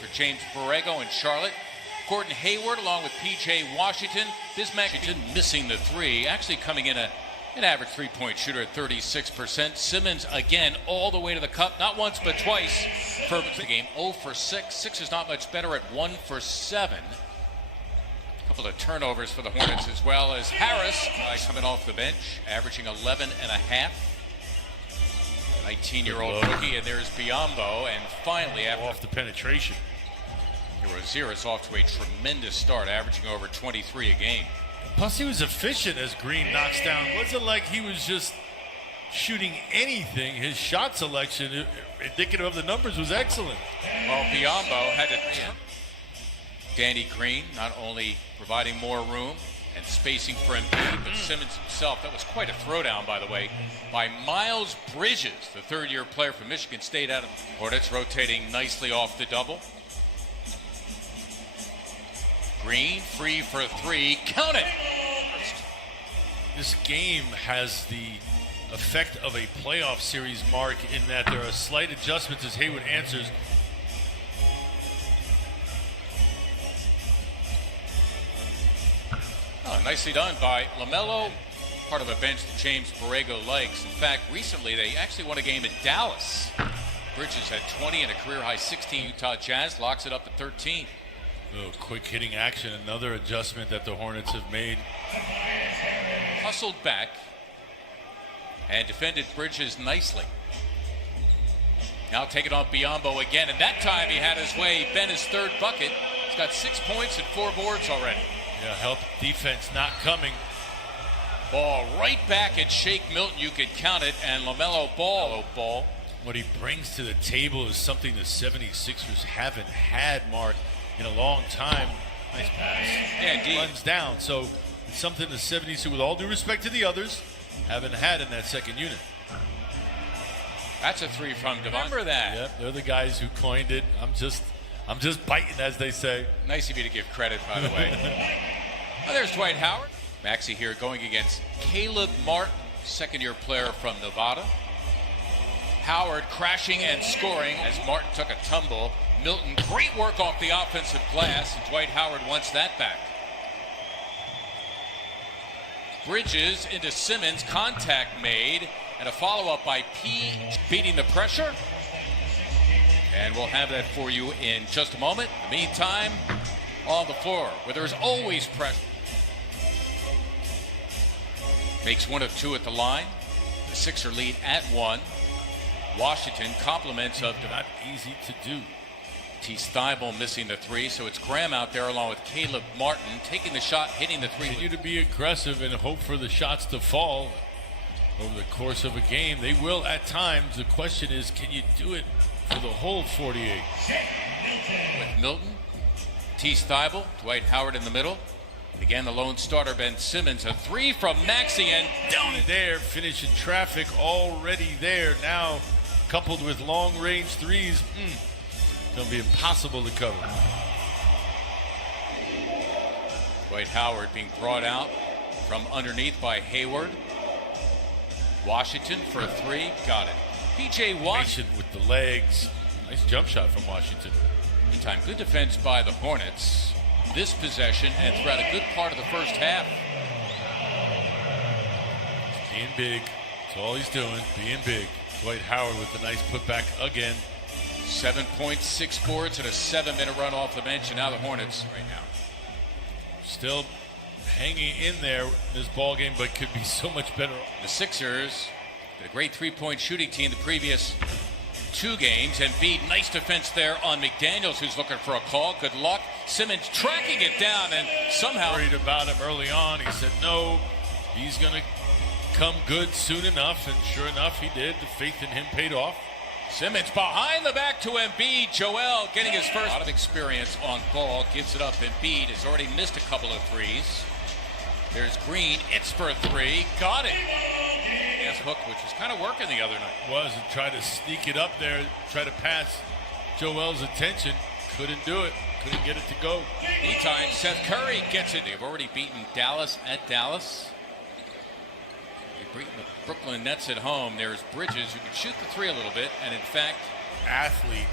for James Borrego in Charlotte. Gordon Hayward along with P.J. Washington. Washington missing the three, actually coming in an average three-point shooter at 36%. Simmons again all the way to the cup, not once but twice. For the game 0 for 6. Sixers not much better at 1 for 7. A couple of turnovers for the Hornets, as well as Harris coming off the bench, averaging 11 and a half. 19-year-old rookie, and there's Biyombo, and finally after off the penetration. Rozier's off to a tremendous start, averaging over 23 a game. Plus, he was efficient as Green knocks down. Wasn't like he was just shooting anything. His shot selection, indicative of the numbers, was excellent. Well, Biyombo had to. Danny Green not only providing more room and spacing for Embiid, but Simmons himself. That was quite a throwdown, by the way, by Miles Bridges, the third-year player from Michigan State. Out of Hornets rotating nicely off the double. Green free for three. Count it. This game has the effect of a playoff series, Mark, in that there are slight adjustments as Hayward answers. Oh, nicely done by LaMelo, part of a bench that James Borrego likes. In fact, recently they actually won a game at Dallas. Bridges had 20 and a career-high 16. Utah Jazz locks it up at 13. Oh, quick hitting action, another adjustment that the Hornets have made. Hustled back and defended Bridges nicely. Now take it on Biyombo again, and that time he had his way. Ben his third bucket. He's got 6 points and 4 boards already. Yeah, help defense not coming. Ball right back at Shake Milton. You could count it, and LaMelo Ball. What he brings to the table is something the 76ers haven't had, Mark, in a long time. Nice pass. Yeah, indeed. Runs down. So it's something the 76ers, with all due respect to the others, haven't had in that second unit. That's a three from Devon. Remember that. Yep, they're the guys who coined it. I'm just biting, as they say. Nice of you to give credit, by the way. Oh, there's Dwight Howard. Maxey here going against Caleb Martin, second-year player from Nevada. Howard crashing and scoring as Martin took a tumble. Milton, great work off the offensive glass, and Dwight Howard wants that back. Bridges into Simmons, contact made, and a follow-up by P, beating the pressure. And we'll have that for you in just a moment. In the meantime, on the floor, where there's always pressure. Makes 1 of 2 at the line. The Sixer lead at 1. Washington compliments of not easy to do. Thibault missing the three, so it's Graham out there along with Caleb Martin taking the shot, hitting the three. Continue to be aggressive and hope for the shots to fall over the course of a game. They will at times. The question is, can you do it for the whole 48? With Milton, Thibault, Dwight Howard in the middle. And again, the lone starter, Ben Simmons, a three from Maxey, and down there, finishing traffic already there. Now, coupled with long-range threes, going to be impossible to cover. Dwight Howard being brought out from underneath by Hayward. Washington for a three, got it. P.J. Washington with the legs. Nice jump shot from Washington. Meantime, good defense by the Hornets. This possession and throughout a good part of the first half. Being big. That's all he's doing, being big. Dwight Howard with the nice putback again. 7 points, 6 boards, and a 7-minute run off the bench, and now the Hornets right now. Still hanging in there in this ball game, but could be so much better. The Sixers, a great three-point shooting team the previous 2 games. Embiid, nice defense there on McDaniels, who's looking for a call. Good luck. Simmons tracking it down, and somehow worried about him early on. He said no, he's going to come good soon enough, and sure enough, he did. The faith in him paid off. Simmons behind the back to Embiid. Joel getting his first. A lot of experience on ball, gives it up. Embiid has already missed a couple of threes. There's Green, it's for a three, got it. Yes, hook, which was kind of working the other night. Was, and tried to sneak it up there, try to pass Joel's attention. Couldn't do it, couldn't get it to go. Meantime, Seth Curry gets it. They've already beaten Dallas at Dallas. They've beaten the Brooklyn Nets at home. There's Bridges, who can shoot the three a little bit, and in fact, athlete.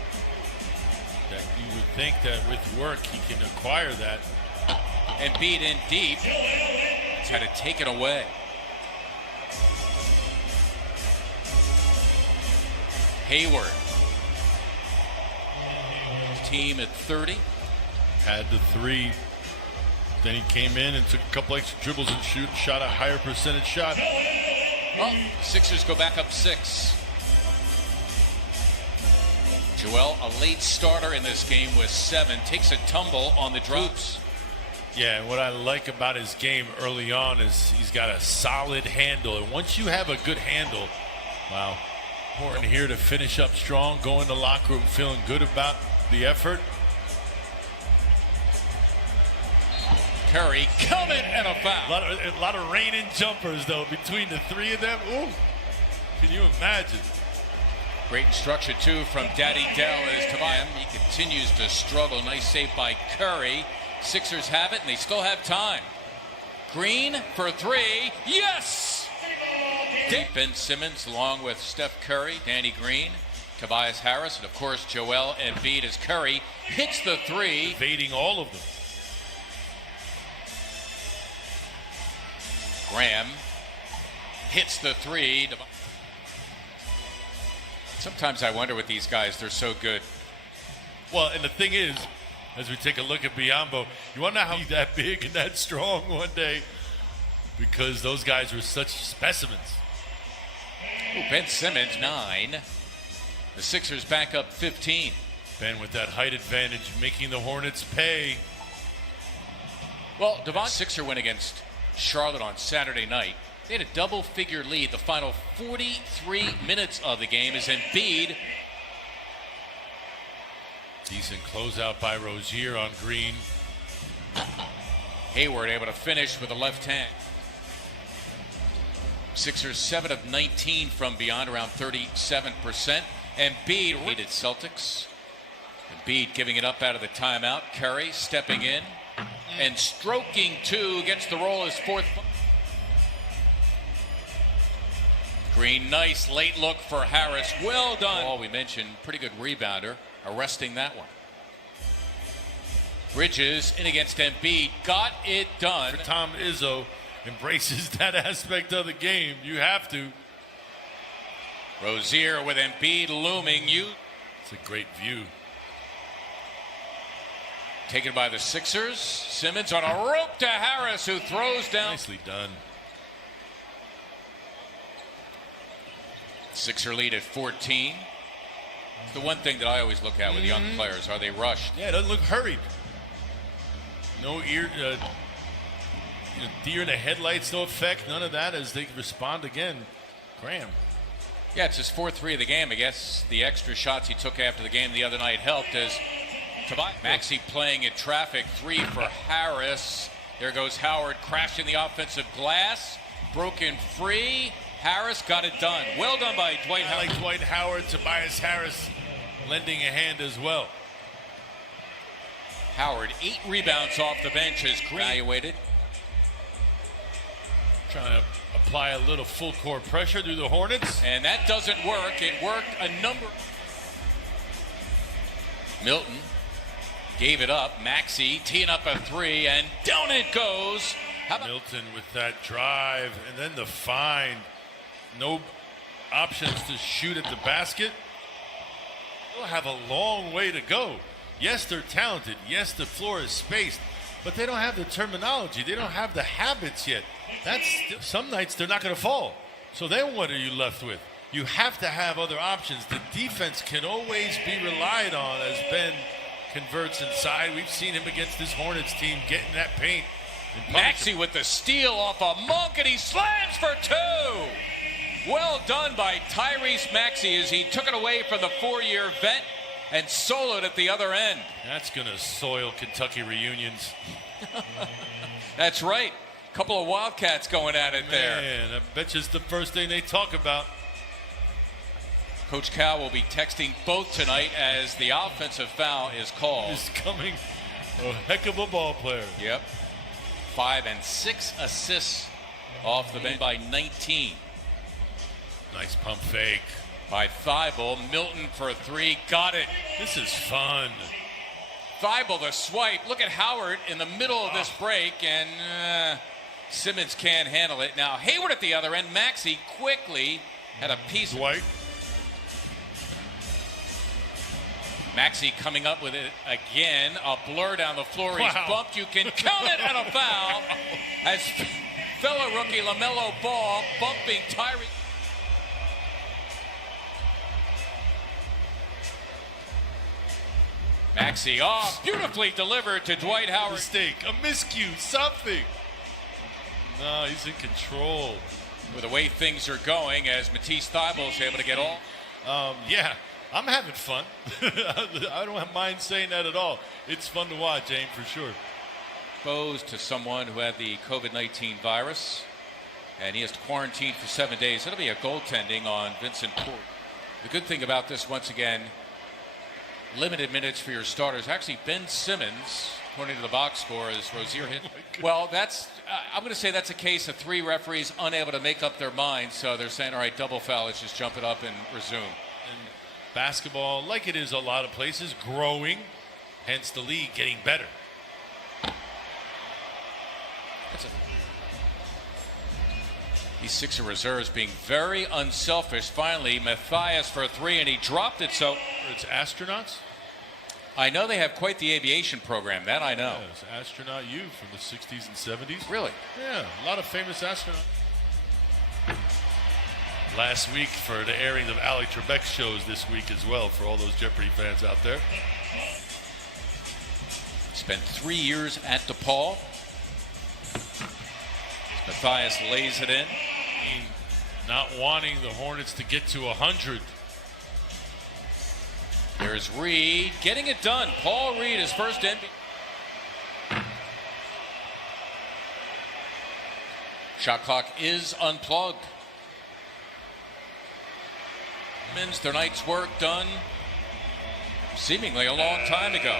That you would think that with work he can acquire that. Embiid in deep. He's had it taken away. Hayward. His team at 30. Had the three. Then he came in and took a couple extra dribbles and shot a higher percentage shot. Oh, Sixers go back up 6. Joel, a late starter in this game with 7, takes a tumble on the drops. Yeah, and what I like about his game early on is he's got a solid handle. And once you have a good handle, wow, important here to finish up strong, go in the locker room feeling good about the effort. Curry coming and a foul. A lot of raining jumpers, though, between the three of them. Ooh, can you imagine? Great instruction, too, from Daddy Dell as Tobias. He continues to struggle. Nice save by Curry. Sixers have it, and they still have time. Green for 3. Yes! Ben Simmons, along with Steph Curry, Danny Green, Tobias Harris, and, of course, Joel Embiid as Curry hits the 3. Evading all of them. Graham hits the 3. Sometimes I wonder with these guys, they're so good. Well, and the thing is, as we take a look at Biyombo, you want to know how he's that big and that strong one day? Because those guys were such specimens. Ooh, Ben Simmons, 9. The Sixers back up 15. Ben with that height advantage, making the Hornets pay. Well, Devon Sixer went against Charlotte on Saturday night. They had a double-figure lead the final 43 minutes of the game as Embiid. Decent closeout by Rozier on Green. Hayward able to finish with the left hand. Sixers 7 of 19 from beyond, around 37%. Embiid hated Celtics. Embiid giving it up out of the timeout. Curry stepping in and stroking 2, gets the roll as 4th. Green, nice late look for Harris. Well done. Oh, we mentioned pretty good rebounder, arresting that one. Bridges in against Embiid, got it done. Tom Izzo embraces that aspect of the game. You have to. Rozier with Embiid looming. It's a great view. Taken by the Sixers. Simmons on a rope to Harris, who throws down. Nicely done. Sixer lead at 14. It's the one thing that I always look at with young players. Are they rushed? Yeah, it doesn't look hurried. No deer in the headlights, no effect, none of that as they respond again. Graham. Yeah, it's his 4th 3 of the game. I guess the extra shots he took after the game the other night helped as Maxey playing in traffic. 3 for Harris. There goes Howard crashing the offensive glass. Broken free. Harris got it done. Well done by Dwight Howard. I like Dwight Howard, Tobias Harris lending a hand as well. Howard, 8 rebounds off the bench as Green evaluated. Trying to apply a little full court pressure through the Hornets. And that doesn't work. It worked a number. Milton gave it up. Maxey teeing up a 3, and down it goes. Milton with that drive, and then the find. No options to shoot at the basket. They'll have a long way to go. Yes, they're talented. Yes, the floor is spaced, but they don't have the terminology. They don't have the habits yet. Some nights they're not going to fall. So then what are you left with? You have to have other options. The defense can always be relied on as Ben converts inside. We've seen him against this Hornets team getting that paint. Maxey with the steal off a Monk, and he slams for 2. Well done by Tyrese Maxey as he took it away from the 4-year vet and soloed at the other end. That's going to soil Kentucky reunions. That's right. A couple of Wildcats going at it there. Man, I bet you it's the first thing they talk about. Coach Cal will be texting both tonight as the offensive foul is called. He's coming a heck of a ball player. Yep. 5 and 6 assists off the bench by 19. Nice pump fake. By Thibault. Milton for 3. Got it. This is fun. Thibault the swipe. Look at Howard in the middle of this break, and Simmons can't handle it. Now Hayward at the other end. Maxey quickly had a piece. Dwight. Maxey coming up with it again. A blur down the floor. He's bumped. You can count it, and a foul. As fellow rookie LaMelo Ball bumping Tyrese. Maxey off, beautifully delivered to Dwight Howard. Mistake, a miscue, something. No, he's in control. With the way things are going, as Matisse Thybulle's able to get all. Yeah, I'm having fun. I don't mind saying that at all. It's fun to watch, Aim, for sure. Exposed to someone who had the COVID-19 virus, and he has to quarantine for 7 days. It'll be a goaltending on Vincent Port. The good thing about this, once again, limited minutes for your starters. Actually, Ben Simmons, according to the box score, as Rozier hit. Well, that's I'm going to say that's a case of 3 referees unable to make up their minds. So they're saying, all right, double foul, let's just jump it up and resume. And basketball, like it is a lot of places, growing, hence the league getting better. These Sixer reserves being very unselfish. Finally, Matthias for a 3, and he dropped it. So it's astronauts. I know they have quite the aviation program. That I know. Yeah, it's Astronaut U from the 60s and 70s. Really? Yeah, a lot of famous astronauts. Last week for the airing of Ali Trebek's shows this week as well for all those Jeopardy fans out there. Spent 3 years at DePaul. Matthias lays it in. Not wanting the Hornets to get to 100. There's Reed getting it done. Paul Reed, his first NBA. Shot clock is unplugged. Their night's work done seemingly a long time ago.